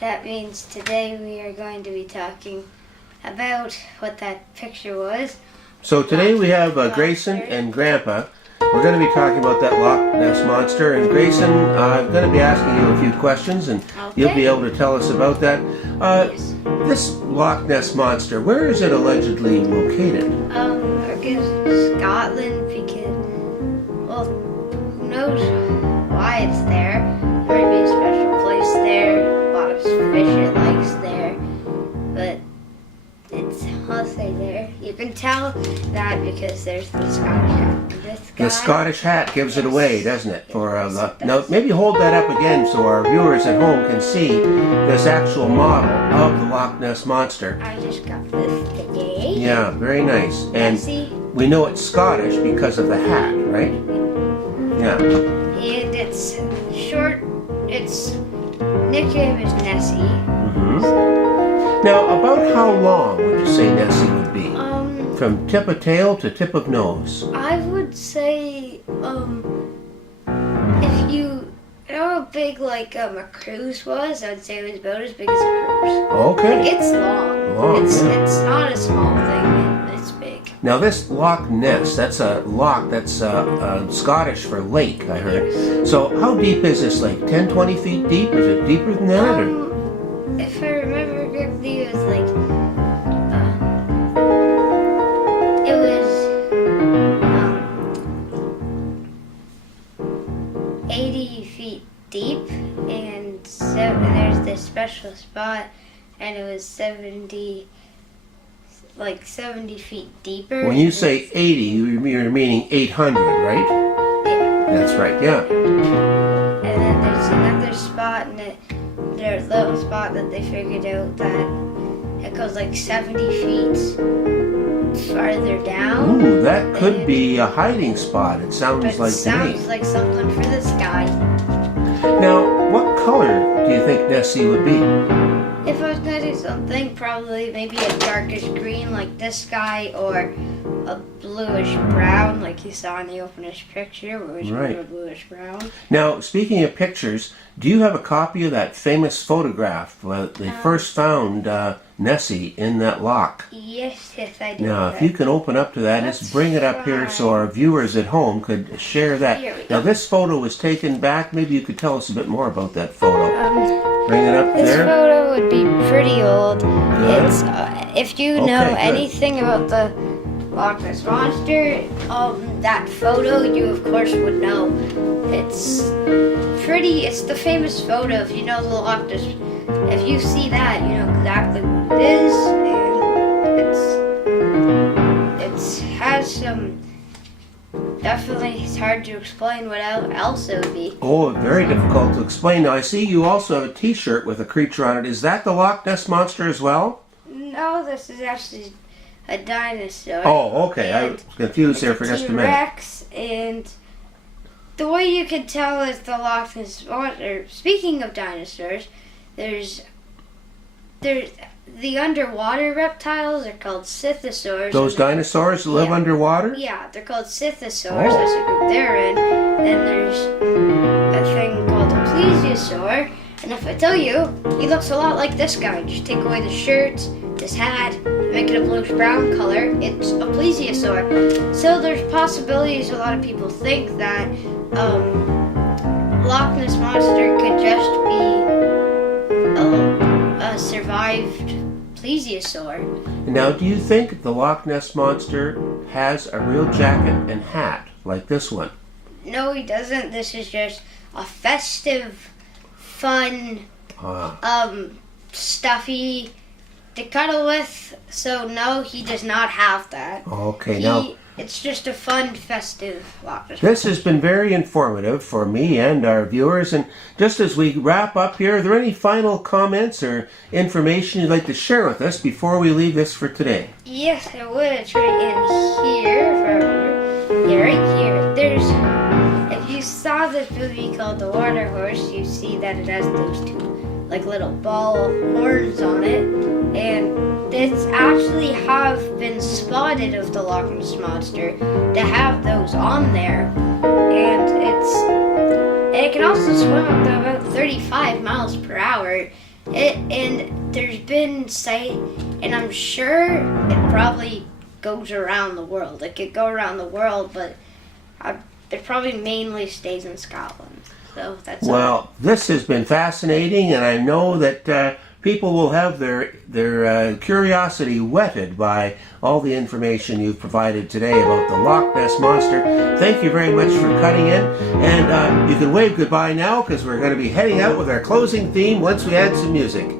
That means today we are going to be talking about what that picture was. So today we have Grayson and Grandpa. We're going to be talking about that Loch Ness Monster. And Grayson, I'm going to be asking you a few questions and you'll be able to tell us about that. Yes. This Loch Ness Monster, where is it allegedly located? I guess Scotland, because, well, who knows why it's there. There might be a special place there, a lot of fish it likes there, but it's also there. You can tell that because there's the Scottish hat. The Scottish hat gives it away, doesn't it? Now, maybe hold that up again so our viewers at home can see this actual model of the Loch Ness Monster. I just got this today. Yeah, very nice. And we know it's Scottish because of the hat, right? Yeah. And it's short. Its nickname is Nessie. Now, about how long would you say Nessie would be? From tip of tail to tip of nose? I would say, if you know how big a cruise was, I would say it was about as big as a cruise. Okay. Like, it's long. It's not a small thing. It's big. Now this Loch Ness, that's a loch, that's Scottish for lake, I heard. Yes. So how deep is this lake? 10, 20 feet deep? Is it deeper than that? If I remember correctly, it was 80 feet deep, and there's this special spot, and it was 70 feet deeper. When you say 80, you're meaning 800, right? Yeah. That's right, yeah. And then there's another spot, there's a little spot that they figured out that it goes 70 feet farther down. Ooh, that could be a hiding spot, it sounds like to me. It sounds like something for this guy. Now, what color do you think Nessie would be? If I was going to do something, probably maybe a darkish green like this guy, or a bluish brown like you saw in the opener's picture, where it was a bluish brown. Now, speaking of pictures, do you have a copy of that famous photograph where they first found Nessie in that loch? Yes, I do. Now, if you can open up to that, just bring it up here so our viewers at home could share that. Now, this photo was taken back. Maybe you could tell us a bit more about that photo. Bring it up this there. This photo would be pretty old. Good. It's if you know anything about the Loch Ness Monster, that photo you of course would know. It's the famous photo. If you know the Loch Ness, if you see that, you know exactly what it is, and it has some. Definitely, it's hard to explain what else it would be. Oh, very difficult to explain. Now, I see you also have a T-shirt with a creature on it. Is that the Loch Ness Monster as well? No, this is actually a dinosaur. Oh, okay. I was confused there for just a minute. T-Rex, and the way you can tell is the Loch Ness Monster. Speaking of dinosaurs, there's the underwater reptiles are called scythosaurs. Those dinosaurs live underwater? Yeah, they're called scythosaurs. That's the group they're in. Then there's a thing called a plesiosaur. And if I tell you, he looks a lot like this guy. Just take away the shirt, this hat, make it a bluish brown color. It's a plesiosaur. So there's possibilities. A lot of people think that Loch Ness Monster could just be a survived plesiosaur. Now, do you think the Loch Ness Monster has a real jacket and hat like this one? No, he doesn't. This is just a festive, fun, stuffy to cuddle with. So no, he does not have that. Okay, now it's just a fun, festive Loch Ness. This has been very informative for me and our viewers. And just as we wrap up here, are there any final comments or information you'd like to share with us before we leave this for today? Yes, I would. It's right in here. Yeah, right here. If you saw this movie called The Water Horse, you see that it has those two little ball horns on it, and it's actually have been spotted of the Loch Ness Monster to have those on there, and it can also swim up to about 35 miles per hour, And there's been and I'm sure it probably goes around the world. It could go around the world, but it probably mainly stays in Scotland. So that's Well, this has been fascinating, and I know that people will have their curiosity whetted by all the information you've provided today about the Loch Ness Monster. Thank you very much for cutting in, and you can wave goodbye now because we're going to be heading out with our closing theme once we add some music.